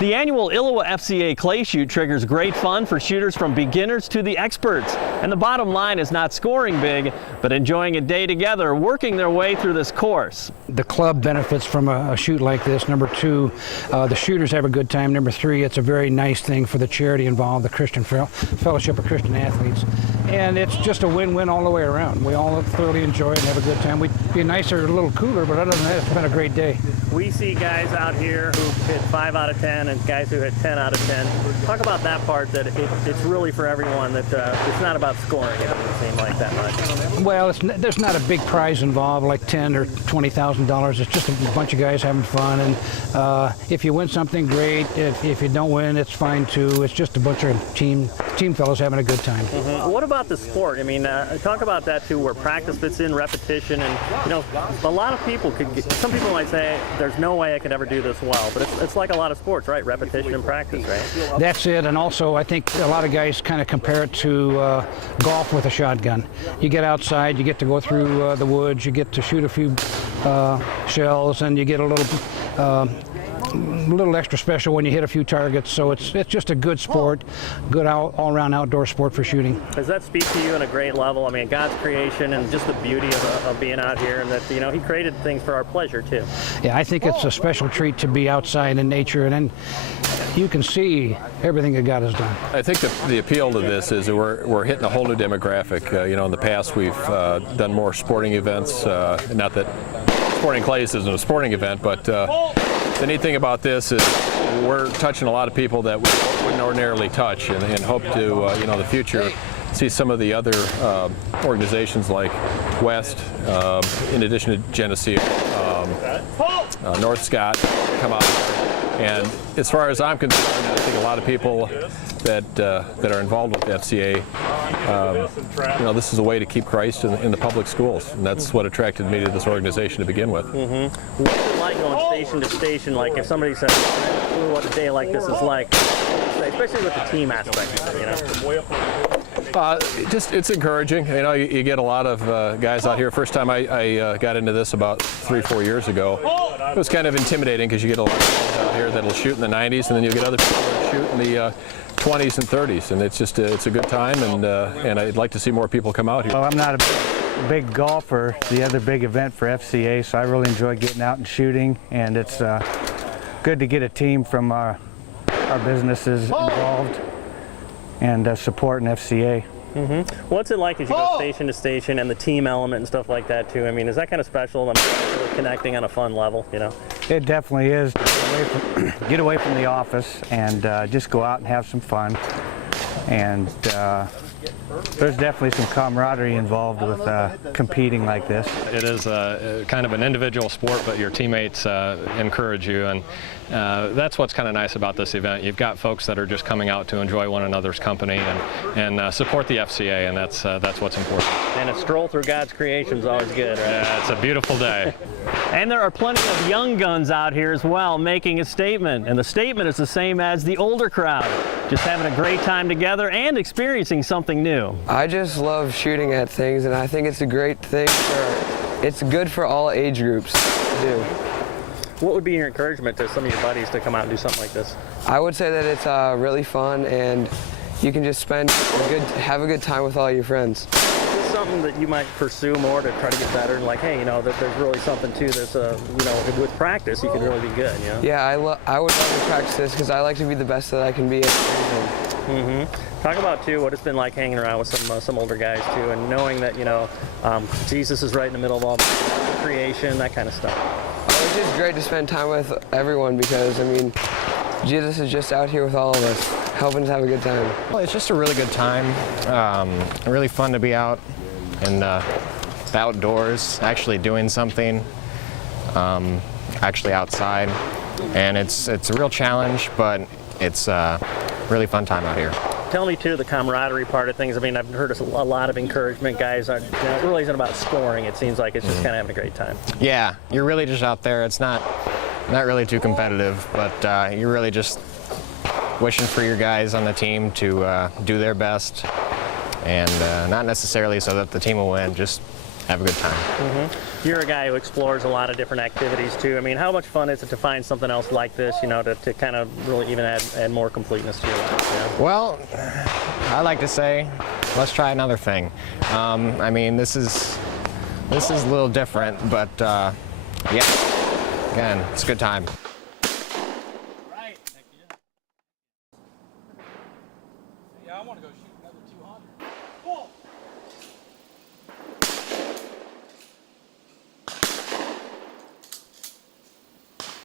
The annual Illowa Fca clay shoot triggers great fun for shooters from beginners to the experts. And the bottom line is not scoring big, but enjoying a day together, working their way through this course. The club benefits from a shoot like this. Number two, the shooters have a good time. Number three, it's a very nice thing for the charity involved, the Christian Fellowship of Christian Athletes. And it's just a win-win all the way around. We all thoroughly enjoy it and have a good time. We'd be nicer, a little cooler, but other than that, it's been a great day. We see guys out here who hit 5 out of 10 and guys who hit 10 out of 10. Talk about that part, that it's really for everyone, that it's not about scoring. It doesn't seem like that much. Well, there's not a big prize involved, like $10,000 or $20,000. It's just a bunch of guys having fun, and if you win something, great. If you don't win, it's fine too. It's just a bunch of team fellows having a good time. What about the sport? I mean, talk about that too, where practice fits in, repetition, and you know, a lot of people some people might say, there's no way I could ever do this well, but it's like a lot of sports, right? Repetition and practice, right? That's it, and also I think a lot of guys kind of compare it to golf with a shotgun. You get outside, you get to go through the woods, you get to shoot a few shells, and you get a little extra special when you hit a few targets. So it's just a good sport, good all-around outdoor sport for shooting. Does that speak to you on a great level? I mean, God's creation and just the beauty of being out here, and that, you know, He created things for our pleasure too. Yeah, I think it's a special treat to be outside in nature, and then you can see everything that God has done. I think the appeal to this is that we're hitting a whole new demographic. You know, in the past we've done more sporting events. Not that sporting clays isn't a sporting event, but the neat thing about this is we're touching a lot of people that we wouldn't ordinarily touch, and hope to, you know, in the future, see some of the other organizations like West, in addition to Geneseo, North Scott, come out. And as far as I'm concerned, I think a lot of people that are involved with the FCA, you know, this is a way to keep Christ in the public schools, and that's what attracted me to this organization to begin with. What's it like going station to station? Like if somebody says, what a day like this is like, especially with the team aspect of it, you know? It's encouraging. You know, you get a lot of guys out here. First time I got into this about 3-4 years ago, it was kind of intimidating because you get a lot of guys out here that'll shoot in the 90s, and then you get other people that shoot in the 20s and 30s, and it's just it's a good time, and I'd like to see more people come out here. Well, I'm not a big golfer, the other big event for FCA, so I really enjoy getting out and shooting, and it's good to get a team from our businesses involved and supporting FCA. What's it like as you go station to station, and the team element and stuff like that too? I mean, is that kind of special? I'm really connecting on a fun level, you know? It definitely is. Get away from the office and just go out and have some fun. And there's definitely some camaraderie involved with competing like this. It is kind of an individual sport, but your teammates encourage you, and that's what's kind of nice about this event. You've got folks that are just coming out to enjoy one another's company and support the FCA, and that's what's important. And a stroll through God's creation is always good, right? Yeah, it's a beautiful day. And there are plenty of young guns out here as well, making a statement. And the statement is the same as the older crowd, just having a great time together and experiencing something new. I just love shooting at things, and I think it's a great thing. It's good for all age groups to do. What would be your encouragement to some of your buddies to come out and do something like this? I would say that it's really fun, and you can just have a good time with all your friends. Is this something that you might pursue more to try to get better, and like, hey, you know, there's really something to this, you know, with practice you can really be good, you know? Yeah, I would love to practice this because I like to be the best that I can be at anything. Talk about too what it's been like hanging around with some older guys too, and knowing that, you know, Jesus is right in the middle of all the creation, that kind of stuff. It's just great to spend time with everyone because, I mean, Jesus is just out here with all of us, helping us have a good time. Well, it's just a really good time. Really fun to be out in the outdoors, actually doing something, actually outside. And it's a real challenge, but it's a really fun time out here. Tell me too, the camaraderie part of things. I mean, I've heard a lot of encouragement. Guys aren't, you know, it really isn't about scoring. It seems like it's just kind of having a great time. Yeah, you're really just out there. It's not really too competitive, but you're really just wishing for your guys on the team to do their best, and not necessarily so that the team will win, just have a good time. you're a guy who explores a lot of different activities too. I mean, how much fun is it to find something else like this, you know, to kind of really even add more completeness to your life? Yeah? Well, I like to say, let's try another thing. I mean, this is a little different, but yeah, again, it's a good time.